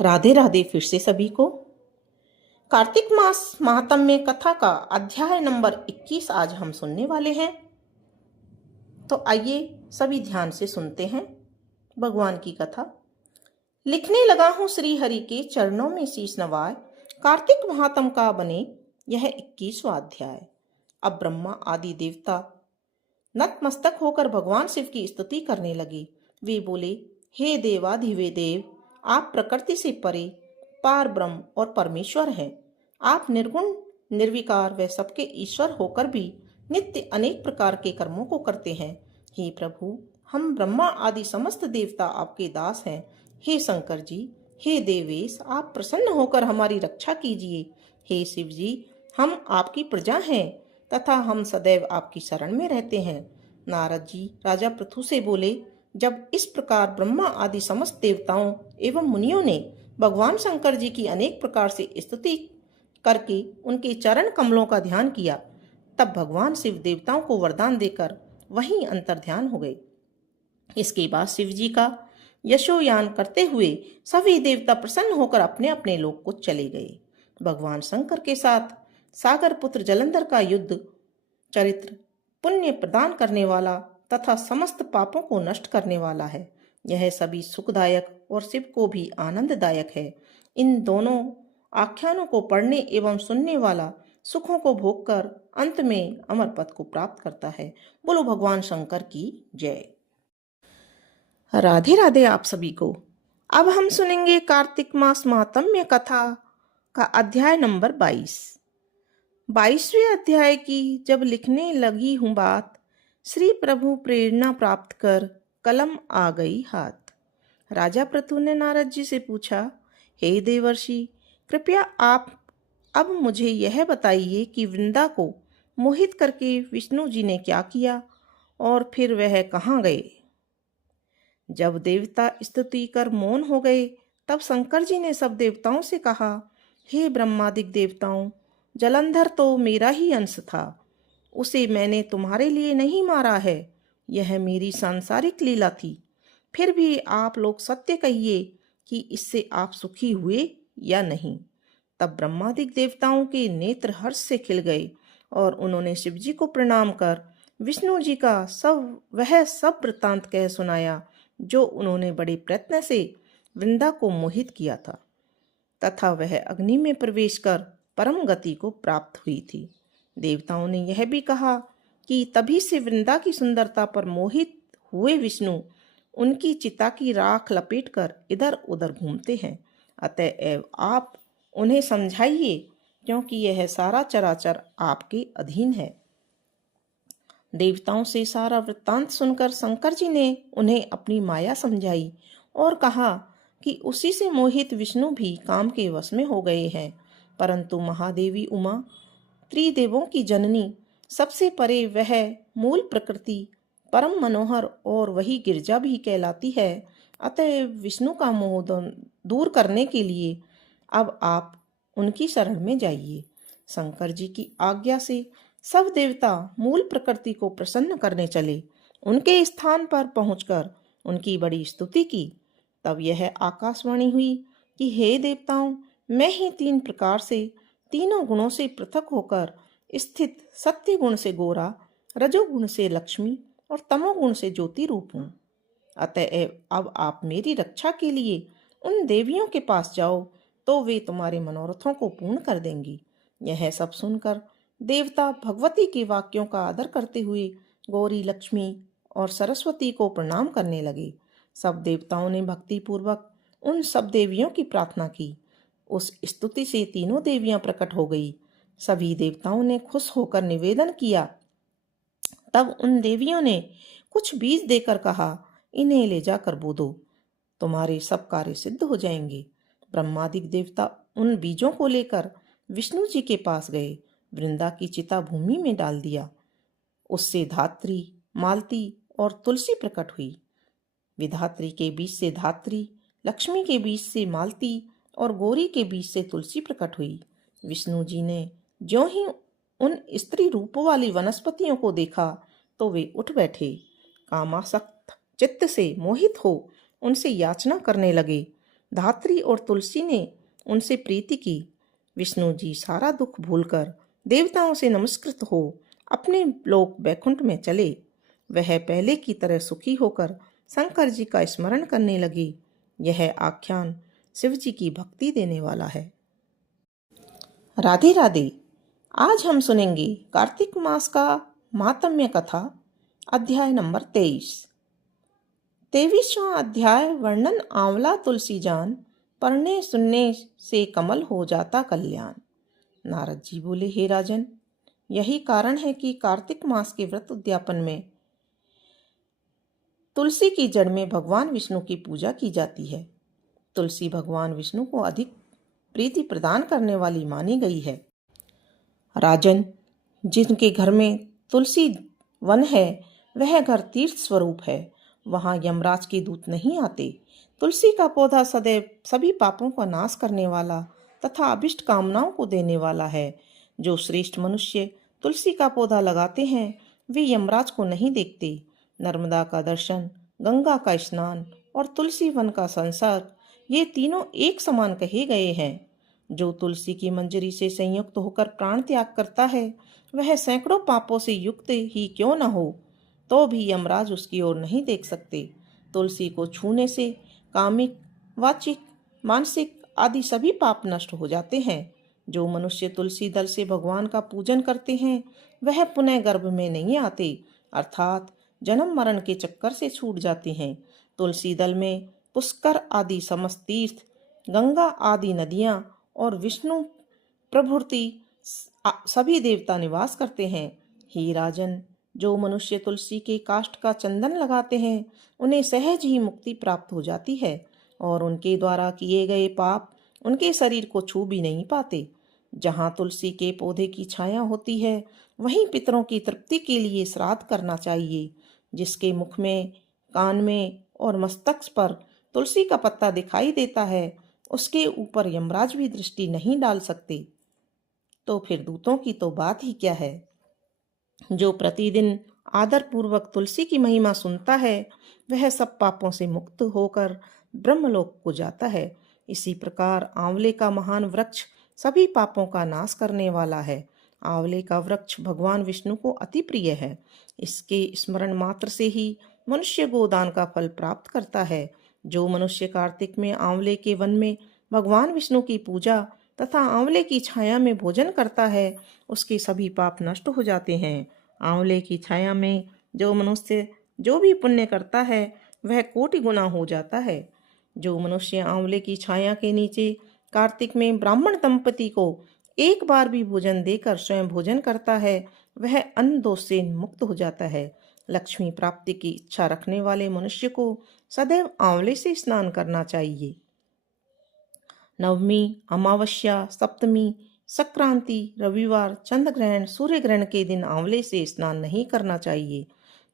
राधे राधे फिर से सभी को। कार्तिक मास महात्म्य कथा का अध्याय नंबर 21 आज हम सुनने वाले हैं। तो आइए सभी ध्यान से सुनते हैं भगवान की कथा। लिखने लगा हूं श्री हरि के चरणों में शीश नवाए, कार्तिक महात्म का बने यह 21वां अध्याय। अब ब्रह्मा आदि देवता नतमस्तक होकर भगवान शिव की स्तुति करने लगे। वे बोले, हे देवाधिदेव देव, आप प्रकृति से परे पार ब्रह्म और परमेश्वर हैं। आप निर्गुण निर्विकार व सबके ईश्वर होकर भी नित्य अनेक प्रकार के कर्मों को करते हैं। हे प्रभु, हम ब्रह्मा आदि समस्त देवता आपके दास हैं। हे शंकर जी, हे देवेश, आप प्रसन्न होकर हमारी रक्षा कीजिए। हे शिव जी, हम आपकी प्रजा हैं तथा हम सदैव आपकी शरण में रहते हैं। नारद जी राजा पृथु से बोले, जब इस प्रकार ब्रह्मा आदि समस्त देवताओं एवं मुनियों ने भगवान शंकर जी की अनेक प्रकार से स्तुति करके उनके चरण कमलों का ध्यान किया, तब भगवान शिव देवताओं को वरदान देकर वहीं अंतर्ध्यान हो गए। इसके बाद शिव जी का यशोयान करते हुए सभी देवता प्रसन्न होकर अपने अपने लोक को चले गए। भगवान शंकर के साथ सागर पुत्र जलंधर का युद्ध चरित्र पुण्य प्रदान करने वाला तथा समस्त पापों को नष्ट करने वाला है। यह सभी सुखदायक और शिव को भी आनंददायक है। इन दोनों आख्यानों को पढ़ने एवं सुनने वाला सुखों को भोगकर अंत में अमर पद को प्राप्त करता है। बोलो भगवान शंकर की जय। राधे राधे आप सभी को। अब हम सुनेंगे कार्तिक मास महात्म्य कथा का अध्याय नंबर 22। 22वें अध्याय की जब लिखने लगी हूं बात, श्री प्रभु प्रेरणा प्राप्त कर कलम आ गई हाथ। राजा पृथु ने नारद जी से पूछा, हे देवर्षि, कृपया आप अब मुझे यह बताइए कि वृंदा को मोहित करके विष्णु जी ने क्या किया और फिर वह कहाँ गए। जब देवता स्तुति कर मौन हो गए, तब शंकर जी ने सब देवताओं से कहा, हे ब्रह्मादिक देवताओं, जलंधर तो मेरा ही अंश था। उसे मैंने तुम्हारे लिए नहीं मारा है, यह मेरी सांसारिक लीला थी। फिर भी आप लोग सत्य कहिए कि इससे आप सुखी हुए या नहीं। तब ब्रह्मादिक देवताओं के नेत्र हर्ष से खिल गए और उन्होंने शिव जी को प्रणाम कर विष्णु जी का वह सब वृत्तांत कह सुनाया जो उन्होंने बड़े प्रयत्न से वृंदा को मोहित किया था तथा वह अग्नि में प्रवेश कर परम गति को प्राप्त हुई थी। देवताओं ने यह भी कहा कि तभी से वृंदा की सुंदरता पर मोहित हुए विष्णु उनकी चिता की राख लपेटकर इधर उधर घूमते हैं। अतएव आप उन्हें समझाइए, क्योंकि यह सारा चराचर आपके अधीन है। देवताओं से सारा वृत्तांत सुनकर शंकर जी ने उन्हें अपनी माया समझाई और कहा कि उसी से मोहित विष्णु भी काम के वश में हो गए हैं। परंतु महादेवी उमा, त्रिदेवों की जननी, सबसे परे वह मूल प्रकृति परम मनोहर और वही गिरजा भी कहलाती है। अतएव विष्णु का मोह दूर करने के लिए अब आप उनकी शरण में जाइए। शंकर जी की आज्ञा से सब देवता मूल प्रकृति को प्रसन्न करने चले। उनके स्थान पर पहुंचकर उनकी बड़ी स्तुति की। तब यह आकाशवाणी हुई कि हे देवताओं, मैं ही 3 प्रकार से तीनों गुणों से पृथक होकर स्थित सत्य गुण से गोरा, रजोगुण से लक्ष्मी और तमोगुण से ज्योति रूप हूँ। अतएव अब आप मेरी रक्षा के लिए उन देवियों के पास जाओ, तो वे तुम्हारे मनोरथों को पूर्ण कर देंगी। यह सब सुनकर देवता भगवती के वाक्यों का आदर करते हुए गौरी, लक्ष्मी और सरस्वती को प्रणाम करने लगे। सब देवताओं ने भक्ति पूर्वक उन सब देवियों की प्रार्थना की। उस स्तुति से तीनों देवियां प्रकट हो गई। सभी देवताओं ने खुश होकर निवेदन किया। तब उन देवियों ने कुछ बीज देकर कहा, इन्हें ले जाकर बो दो, तुम्हारे सब कार्य सिद्ध हो जाएंगे। ब्रह्मादिक देवता उन बीजों को लेकर विष्णु जी के पास गए। वृंदा की चिता भूमि में डाल दिया। उससे धात्री, मालती और तुलसी प्रकट हुई। विधात्री के बीच से धात्री, लक्ष्मी के बीच से मालती और गौरी के बीच से तुलसी प्रकट हुई। विष्णु जी ने ज्यों ही उन स्त्री रूप वाली वनस्पतियों को देखा तो वे उठ बैठे। कामासक्त चित्त से मोहित हो उनसे याचना करने लगे। धात्री और तुलसी ने उनसे प्रीति की। विष्णु जी सारा दुख भूलकर देवताओं से नमस्कृत हो अपने लोक बैकुंठ में चले। वह पहले की तरह सुखी होकर शंकर जी का स्मरण करने लगे। यह आख्यान शिव जी की भक्ति देने वाला है। राधे राधे। आज हम सुनेंगे कार्तिक मास का महात्म्य कथा, अध्याय नंबर 23। 23वां अध्याय वर्णन आंवला तुलसी जान, पढ़ने सुनने से कमल हो जाता कल्याण। नारद जी बोले, हे राजन, यही कारण है कि कार्तिक मास के व्रत उद्यापन में तुलसी की जड़ में भगवान विष्णु की पूजा की जाती है। तुलसी भगवान विष्णु को अधिक प्रीति प्रदान करने वाली मानी गई है। राजन, जिनके घर में तुलसी वन है वह घर तीर्थ स्वरूप है। वहां यमराज के दूत नहीं आते। तुलसी का पौधा सदैव सभी पापों का नाश करने वाला तथा अभिष्ट कामनाओं को देने वाला है। जो श्रेष्ठ मनुष्य तुलसी का पौधा लगाते हैं वे यमराज को नहीं देखते। नर्मदा का दर्शन, गंगा का स्नान और तुलसी वन का संसर्ग, ये तीनों एक समान कहे गए हैं। जो तुलसी की मंजरी से संयुक्त होकर प्राण त्याग करता है वह सैकड़ों पापों से युक्त ही क्यों न हो तो भी यमराज उसकी ओर नहीं देख सकते। तुलसी को छूने से कामिक, वाचिक, मानसिक आदि सभी पाप नष्ट हो जाते हैं। जो मनुष्य तुलसी दल से भगवान का पूजन करते हैं वह पुनः गर्भ में नहीं आते, अर्थात जन्म मरण के चक्कर से छूट जाते हैं। तुलसी दल में पुष्कर आदि समस्त तीर्थ, गंगा आदि नदियां और विष्णु प्रभृति सभी देवता निवास करते हैं। हे राजन, जो मनुष्य तुलसी के काष्ठ का चंदन लगाते हैं उन्हें सहज ही मुक्ति प्राप्त हो जाती है और उनके द्वारा किए गए पाप उनके शरीर को छू भी नहीं पाते। जहाँ तुलसी के पौधे की छाया होती है वहीं पितरों की तृप्ति के लिए श्राद्ध करना चाहिए। जिसके मुख में, कान में और मस्तक पर तुलसी का पत्ता दिखाई देता है उसके ऊपर यमराज भी दृष्टि नहीं डाल सकते, तो फिर दूतों की तो बात ही क्या है। जो प्रतिदिन आदर पूर्वक तुलसी की महिमा सुनता है वह सब पापों से मुक्त होकर ब्रह्मलोक को जाता है। इसी प्रकार आंवले का महान वृक्ष सभी पापों का नाश करने वाला है। आंवले का वृक्ष भगवान विष्णु को अति प्रिय है। इसके स्मरण मात्र से ही मनुष्य गोदान का फल प्राप्त करता है। जो मनुष्य कार्तिक में आंवले के वन में भगवान विष्णु की पूजा तथा आंवले की छाया में भोजन करता है उसके सभी पाप नष्ट हो जाते हैं। आंवले की छाया में जो मनुष्य जो भी पुण्य करता है वह कोटि गुना हो जाता है। जो मनुष्य आंवले की छाया के नीचे कार्तिक में ब्राह्मण दंपति को एक बार भी भोजन देकर स्वयं भोजन करता है वह अन्न दोष से मुक्त हो जाता है। लक्ष्मी प्राप्ति की इच्छा रखने वाले मनुष्य को सदैव आंवले से स्नान करना चाहिए। नवमी, अमावस्या, सप्तमी, संक्रांति, रविवार, चंद्र ग्रहण, सूर्य ग्रहण के दिन आंवले से स्नान नहीं करना चाहिए।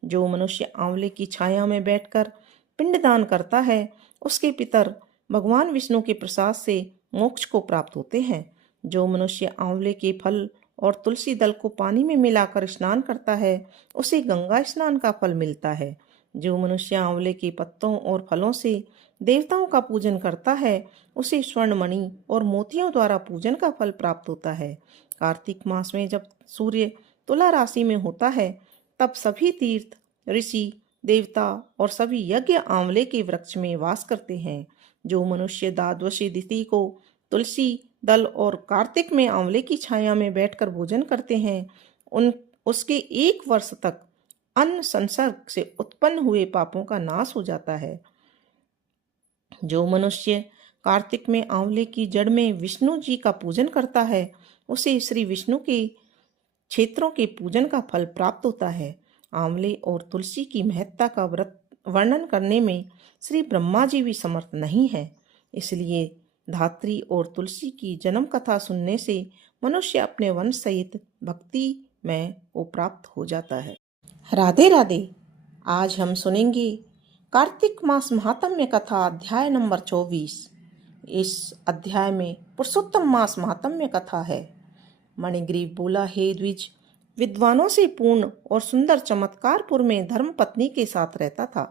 जो मनुष्य आंवले की छाया में बैठकर पिंडदान करता है उसके पितर भगवान विष्णु के प्रसाद से मोक्ष को प्राप्त होते हैं। जो मनुष्य आंवले के फल और तुलसी दल को पानी में मिलाकर स्नान करता है उसे गंगा स्नान का फल मिलता है। जो मनुष्य आंवले के पत्तों और फलों से देवताओं का पूजन करता है उसे स्वर्ण मणि और मोतियों द्वारा पूजन का फल प्राप्त होता है। कार्तिक मास में जब सूर्य तुला राशि में होता है तब सभी तीर्थ, ऋषि, देवता और सभी यज्ञ आंवले के वृक्ष में वास करते हैं। जो मनुष्य द्वादशी तिथि को तुलसी दल और कार्तिक में आंवले की छाया में बैठकर भोजन करते हैं उसके 1 वर्ष तक अन्न संसर्ग से उत्पन्न हुए पापों का नाश हो जाता है। जो मनुष्य कार्तिक में आंवले की जड़ में विष्णु जी का पूजन करता है उसे श्री विष्णु के क्षेत्रों के पूजन का फल प्राप्त होता है। आंवले और तुलसी की महत्ता का वर्णन करने में श्री ब्रह्मा जी भी समर्थ नहीं है। इसलिए धात्री और तुलसी की जन्म कथा सुनने से मनुष्य अपने वंश सहित भक्ति में वो प्राप्त हो जाता है। राधे राधे। आज हम सुनेंगे कार्तिक मास महात्म्य कथा, अध्याय नंबर 24। इस अध्याय में पुरुषोत्तम मास महात्म्य कथा है। मणिग्रीव बोला, हे द्विज, विद्वानों से पूर्ण और सुंदर चमत्कारपुर में धर्म पत्नी के साथ रहता था।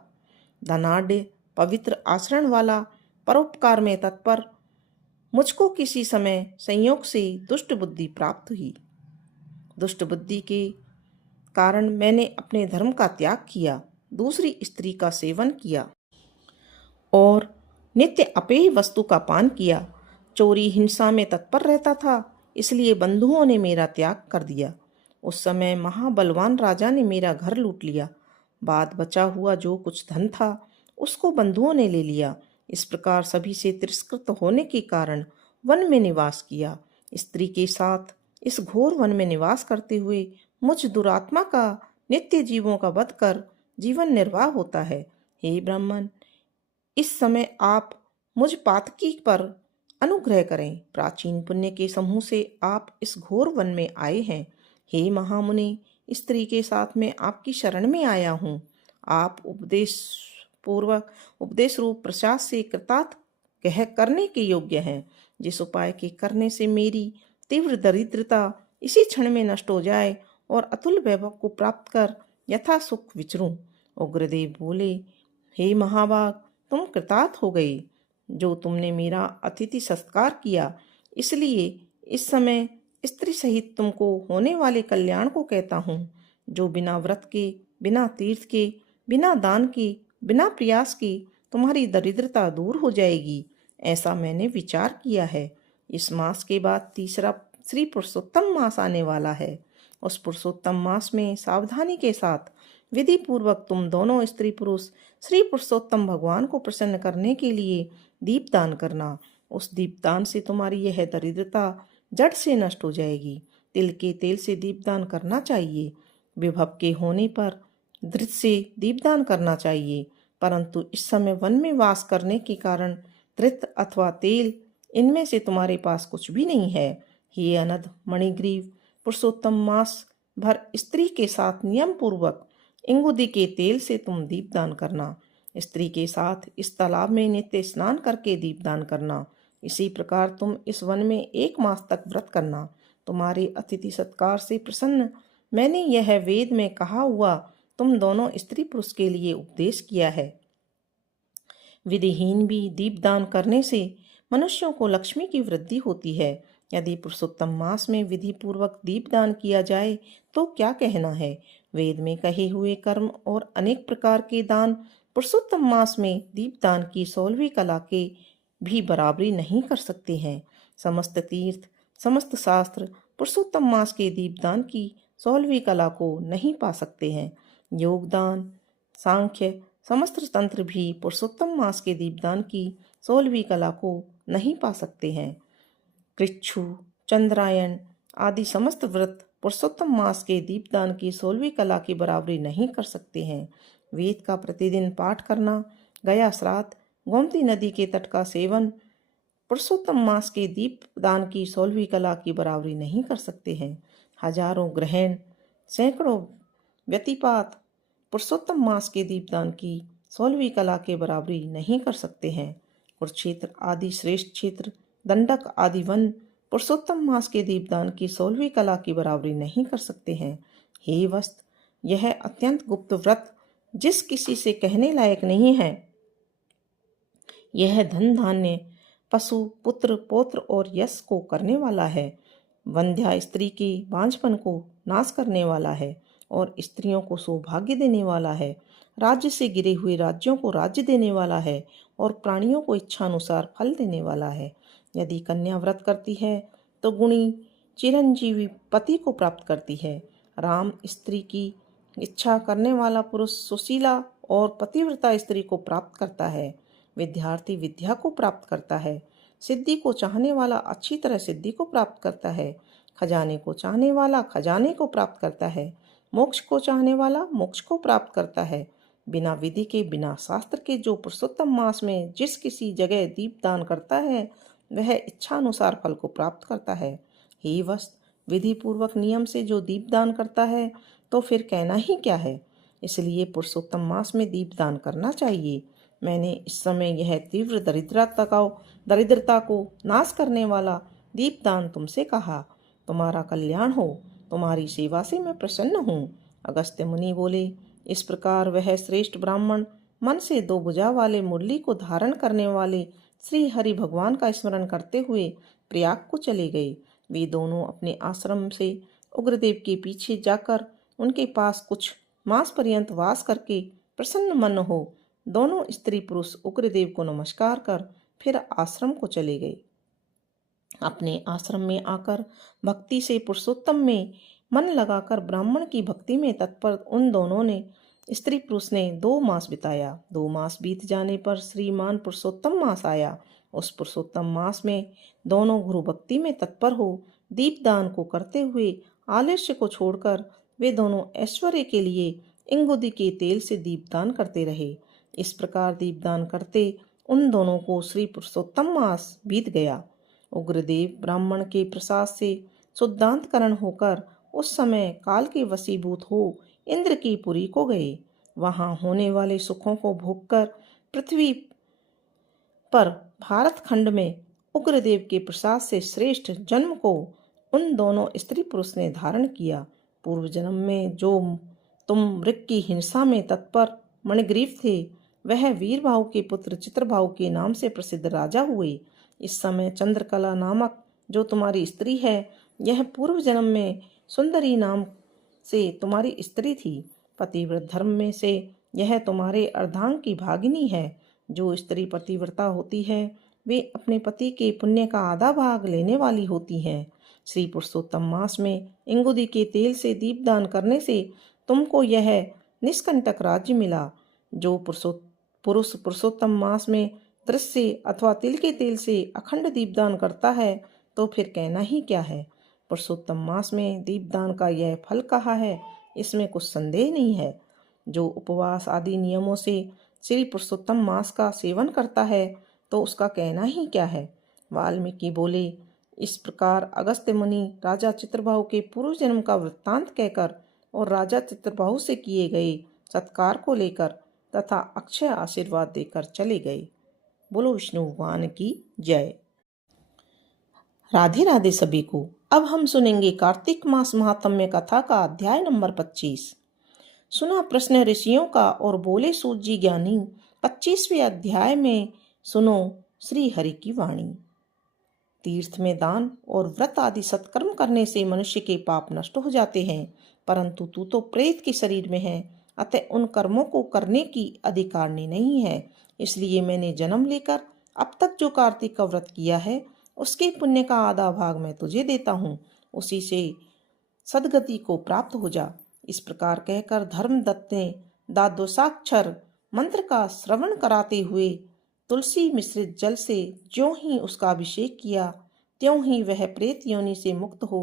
धनाढ़, पवित्र आचरण वाला, परोपकार में तत्पर मुझको किसी समय संयोग से दुष्ट बुद्धि प्राप्त हुई। दुष्ट बुद्धि के कारण मैंने अपने धर्म का त्याग किया, दूसरी स्त्री का सेवन किया और नित्य अपेय वस्तु का पान किया। चोरी हिंसा में तत्पर रहता था, इसलिए बंधुओं ने मेरा त्याग कर दिया। उस समय महाबलवान राजा ने मेरा घर लूट लिया। बाद बचा हुआ जो कुछ धन था उसको बंधुओं ने ले लिया। इस प्रकार सभी से तिरस्कृत होने के कारण वन में निवास किया। स्त्री के साथ इस घोर वन में निवास करते हुए मुझ दुरात्मा का नित्य जीवों का वध कर जीवन निर्वाह होता है। हे ब्राह्मण, इस समय आप मुझ पातकी पर अनुग्रह करें। प्राचीन पुण्य के समूह से आप इस घोर वन में आए हैं। हे महामुनि, स्त्री के साथ मैं आपकी शरण में आया हूँ। आप उपदेश रूप प्रसाद से कृतार्थ कह करने के योग्य हैं। जिस उपाय के करने से मेरी तीव्र दरिद्रता इसी क्षण में नष्ट हो जाए और अतुल वैभव को प्राप्त कर यथा सुख विचरूं। उग्रदेव बोले, हे महाभाग, तुम कृतार्थ हो गए। जो तुमने मेरा अतिथि सत्कार किया, इसलिए इस समय स्त्री सहित तुमको होने वाले कल्याण को कहता हूँ। जो बिना व्रत के, बिना तीर्थ के, बिना दान के, बिना प्रयास के तुम्हारी दरिद्रता दूर हो जाएगी, ऐसा मैंने विचार किया है। इस मास के बाद तीसरा श्री पुरुषोत्तम मास आने वाला है। उस पुरुषोत्तम मास में सावधानी के साथ विधि पूर्वक तुम दोनों स्त्री पुरुष श्री पुरुषोत्तम भगवान को प्रसन्न करने के लिए दीपदान करना। उस दीपदान से तुम्हारी यह दरिद्रता जड़ से नष्ट हो जाएगी। तिल के तेल से दीपदान करना चाहिए। विभव के होने पर धृत से दीपदान करना चाहिए, परंतु इस समय वन में वास करने के कारण धृत अथवा तेल इनमें से तुम्हारे पास कुछ भी नहीं है। हे अनध मणिग्रीव, पुरुषोत्तम मास भर स्त्री के साथ नियम पूर्वक इंगुदी के तेल से तुम दीपदान करना। स्त्री के साथ इस तालाब में नित्य स्नान करके दीपदान करना। इसी प्रकार तुम इस वन में 1 मास तक व्रत करना। तुम्हारे अतिथि सत्कार से प्रसन्न मैंने यह वेद में कहा हुआ तुम दोनों स्त्री पुरुष के लिए उपदेश किया है। विधिहीन भी दीपदान करने से मनुष्यों को लक्ष्मी की वृद्धि होती है। यदि पुरुषोत्तम मास में विधि पूर्वक दीपदान किया जाए तो क्या कहना है। वेद में कहे हुए कर्म और अनेक प्रकार के दान पुरुषोत्तम मास में दीपदान की 16वीं कला के भी बराबरी नहीं कर सकते हैं। समस्त तीर्थ, समस्त शास्त्र पुरुषोत्तम मास के दीपदान की 16वीं कला को नहीं पा सकते हैं। योगदान, सांख्य, समस्त तंत्र भी पुरुषोत्तम मास के दीपदान की 16वीं कला को नहीं पा सकते हैं। कृच्छु, चंद्रायन आदि समस्त व्रत पुरुषोत्तम मास के दीपदान की 16वीं कला की बराबरी नहीं कर सकते हैं। वेद का प्रतिदिन पाठ करना, गया श्राद्ध, गोमती नदी के तट का सेवन पुरुषोत्तम मास के दीपदान की 16वीं कला की बराबरी नहीं कर सकते हैं। हजारों ग्रहण, सैकड़ों व्यतिपात पुरुषोत्तम मास के दीपदान की 16वीं कला के बराबरी नहीं कर सकते हैं। कुरुक्षेत्र आदि श्रेष्ठ क्षेत्र, दंडक आदि वन पुरुषोत्तम मास के दीपदान की 16वीं कला की बराबरी नहीं कर सकते हैं। हे वस्त, यह अत्यंत गुप्त व्रत जिस किसी से कहने लायक नहीं है, यह धन धान्य, पशु, पुत्र, पौत्र और यश को करने वाला है। वंध्या स्त्री के बांझपन को नाश करने वाला है और स्त्रियों को सौभाग्य देने वाला है। राज्य से गिरे हुए राज्यों को राज्य देने वाला है और प्राणियों को इच्छानुसार फल देने वाला है। यदि कन्या व्रत करती है तो गुणी चिरंजीवी पति को प्राप्त करती है। राम स्त्री की इच्छा करने वाला पुरुष सुशीला और पतिव्रता स्त्री को प्राप्त करता है। विद्यार्थी विद्या को प्राप्त करता है। सिद्धि को चाहने वाला अच्छी तरह सिद्धि को प्राप्त करता है। खजाने को चाहने वाला खजाने को प्राप्त करता है। मोक्ष को चाहने वाला मोक्ष को प्राप्त करता है। बिना विधि के, बिना शास्त्र के जो पुरुषोत्तम मास में जिस किसी जगह दीपदान करता है वह इच्छानुसार फल को प्राप्त करता है। हे वस्त, विधि पूर्वक नियम से जो दीपदान करता है तो फिर कहना ही क्या है। इसलिए पुरुषोत्तम मास में दीपदान करना चाहिए। मैंने इस समय यह तीव्र दरिद्रता को नाश करने वाला दीपदान तुमसे कहा। तुम्हारा कल्याण हो, तुम्हारी सेवा से मैं प्रसन्न हूँ। अगस्त्य मुनि बोले, इस प्रकार वह श्रेष्ठ ब्राह्मण मन से 2 भुजा वाले मुरली को धारण करने वाले श्री हरि भगवान का स्मरण करते हुए प्रयाग को चले गए। वे दोनों अपने आश्रम से उग्रदेव के पीछे जाकर उनके पास कुछ मास पर्यंत वास करके प्रसन्न मन हो दोनों स्त्री पुरुष उग्रदेव को नमस्कार कर फिर आश्रम को चले गए। अपने आश्रम में आकर भक्ति से पुरुषोत्तम में मन लगाकर ब्राह्मण की भक्ति में तत्पर उन दोनों ने स्त्री पुरुष ने 2 मास बिताया। 2 मास बीत जाने पर श्रीमान पुरुषोत्तम मास आया। उस पुरुषोत्तम मास में दोनों गुरु भक्ति में तत्पर हो दीपदान को करते हुए आलस्य को छोड़कर वे दोनों ऐश्वर्य के लिए इंगुदी के तेल से दीपदान करते रहे। इस प्रकार दीपदान करते उन दोनों को श्री पुरुषोत्तम मास बीत गया। उग्रदेव ब्राह्मण के प्रसाद से शुद्धांतकरण होकर उस समय काल के वशीभूत हो इंद्र की पुरी को गए। वहां होने वाले सुखों को भोगकर पृथ्वी पर भारत खंड में उग्रदेव के प्रसाद से श्रेष्ठ जन्म को उन दोनों स्त्री पुरुष ने धारण किया। पूर्व जन्म में जो तुम मृग की हिंसा में तत्पर मणिग्रीव थे, वह वीरबाहु के पुत्र चित्रबाहु के नाम से प्रसिद्ध राजा हुए। इस समय चंद्रकला नामक जो तुम्हारी स्त्री है, यह पूर्व जन्म में सुंदरी नाम से तुम्हारी स्त्री थी। पतिव्रत धर्म में से यह तुम्हारे अर्धांग की भागिनी है। जो स्त्री पतिव्रता होती है, वे अपने पति के पुण्य का आधा भाग लेने वाली होती हैं। श्री पुरुषोत्तम मास में इंगुदी के तेल से दीपदान करने से तुमको यह निष्कंटक राज्य मिला। जो पुरुष पुरुषोत्तम मास में दृश्य अथवा तिल के तेल से अखंड दीपदान करता है, तो फिर कहना ही क्या है। पुरुषोत्तम मास में दीपदान का यह फल कहा है, इसमें कुछ संदेह नहीं है। जो उपवास आदि नियमों से श्री पुरुषोत्तम मास का सेवन करता है, तो उसका कहना ही क्या है। वाल्मीकि बोले, इस प्रकार अगस्त्य मुनि राजा चित्रबाहु के पूर्व जन्म का वृत्तांत कहकर और राजा चित्रबाहु से किए गए सत्कार को लेकर तथा अक्षय आशीर्वाद देकर चले गए। बोलो विष्णु भगवान की जय। राधे राधे सभी को। अब हम सुनेंगे कार्तिक मास महात्म्य कथा का अध्याय नंबर 25। सुना प्रश्न ऋषियों का और बोले सूत जी ज्ञानी। 25वें अध्याय में सुनो श्री हरि की वाणी। तीर्थ में दान और व्रत आदि सत्कर्म करने से मनुष्य के पाप नष्ट हो जाते हैं, परंतु तू तो प्रेत के शरीर में है, अतः उन कर्मों को करने की अधिकारनी नहीं है। इसलिए मैंने जन्म लेकर अब तक जो कार्तिक का व्रत किया है, उसके पुण्य का आधा भाग मैं तुझे देता हूँ, उसी से सदगति को प्राप्त हो जा। इस प्रकार कहकर धर्मदत्त ने द्वादशाक्षर मंत्र का श्रवण कराते हुए तुलसी मिश्रित जल से ज्यों ही उसका अभिषेक किया, त्यों ही वह प्रेत योनि से मुक्त हो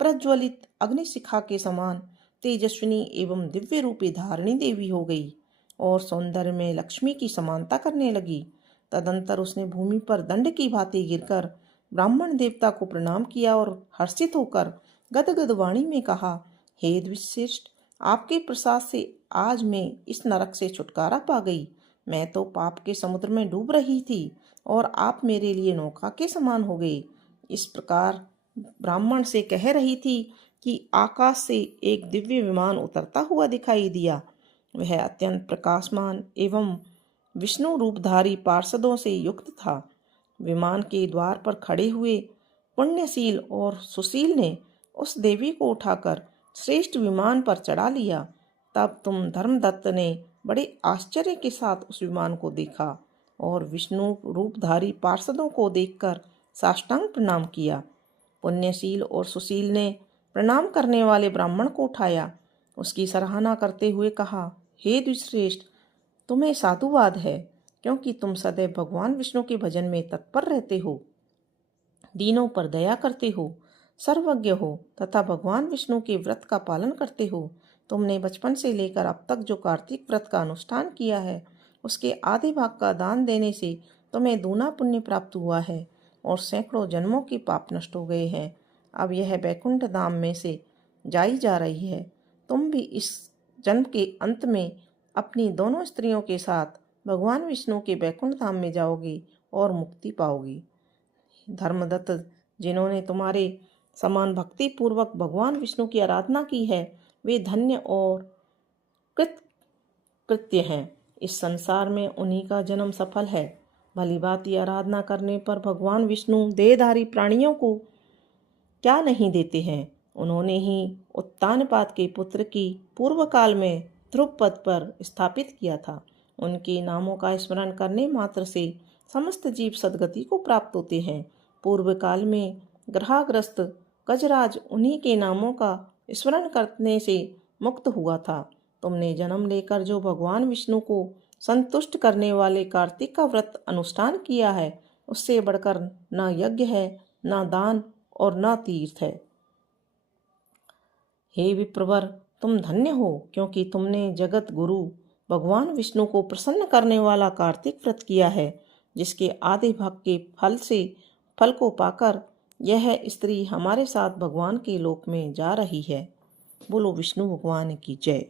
प्रज्वलित अग्निशिखा के समान तेजस्विनी एवं दिव्य रूपी धारिणी देवी हो गई और सौंदर्य में लक्ष्मी की समानता करने लगी। तदंतर उसने भूमि पर दंड की भांति गिरकर ब्राह्मण देवता को प्रणाम किया और हर्षित होकर गदगद वाणी में कहा, हे द्विश्रेष्ठ, आपके प्रसाद से आज मैं इस नरक से छुटकारा पा गई। मैं तो पाप के समुद्र में डूब रही थी और आप मेरे लिए नौका के समान हो गए। इस प्रकार ब्राह्मण से कह रही थी कि आकाश से एक दिव्य विमान उतरता हुआ दिखाई दिया। वह अत्यंत प्रकाशमान एवं विष्णु रूपधारी पार्षदों से युक्त था। विमान के द्वार पर खड़े हुए पुण्यशील और सुशील ने उस देवी को उठाकर श्रेष्ठ विमान पर चढ़ा लिया। तब तुम धर्मदत्त ने बड़े आश्चर्य के साथ उस विमान को देखा और विष्णु रूपधारी पार्षदों को देखकर साष्टांग प्रणाम किया। पुण्यशील और सुशील ने प्रणाम करने वाले ब्राह्मण को उठाया, उसकी सराहना करते हुए कहा, हे द्विश्रेष्ठ, तुम्हें साधुवाद है, क्योंकि तुम सदैव भगवान विष्णु के भजन में तत्पर रहते हो, दीनों पर दया करते हो, सर्वज्ञ हो तथा भगवान विष्णु के व्रत का पालन करते हो। तुमने बचपन से लेकर अब तक जो कार्तिक व्रत का अनुष्ठान किया है, उसके आधे भाग का दान देने से तुम्हें दूना पुण्य प्राप्त हुआ है और सैकड़ों जन्मों के पाप नष्ट हो गए हैं। अब यह बैकुंठ धाम में से जाई जा रही है। तुम भी इस जन्म के अंत में अपनी दोनों स्त्रियों के साथ भगवान विष्णु के बैकुंठ धाम में जाओगी और मुक्ति पाओगी। धर्मदत्त, जिन्होंने तुम्हारे समान भक्ति पूर्वक भगवान विष्णु की आराधना की है, वे धन्य और कृतकृत्य हैं। इस संसार में उन्हीं का जन्म सफल है। भली भांति आराधना करने पर भगवान विष्णु देहधारी प्राणियों को क्या नहीं देते हैं। उन्होंने ही उत्तानपाद के पुत्र की पूर्व काल में ध्रुव पद पर स्थापित किया था। उनके नामों का स्मरण करने मात्र से समस्त जीव सद्गति को प्राप्त होते हैं। पूर्व काल में ग्रहाग्रस्त गजराज उन्हीं के नामों का स्मरण करने से मुक्त हुआ था। तुमने जन्म लेकर जो भगवान विष्णु को संतुष्ट करने वाले कार्तिक का व्रत अनुष्ठान किया है, उससे बढ़कर न यज्ञ है, न दान और न तीर्थ है। हे विप्रवर, तुम धन्य हो, क्योंकि तुमने जगत गुरु भगवान विष्णु को प्रसन्न करने वाला कार्तिक व्रत किया है, जिसके आधे भाग के फल को पाकर यह स्त्री हमारे साथ भगवान के लोक में जा रही है। बोलो विष्णु भगवान की जय।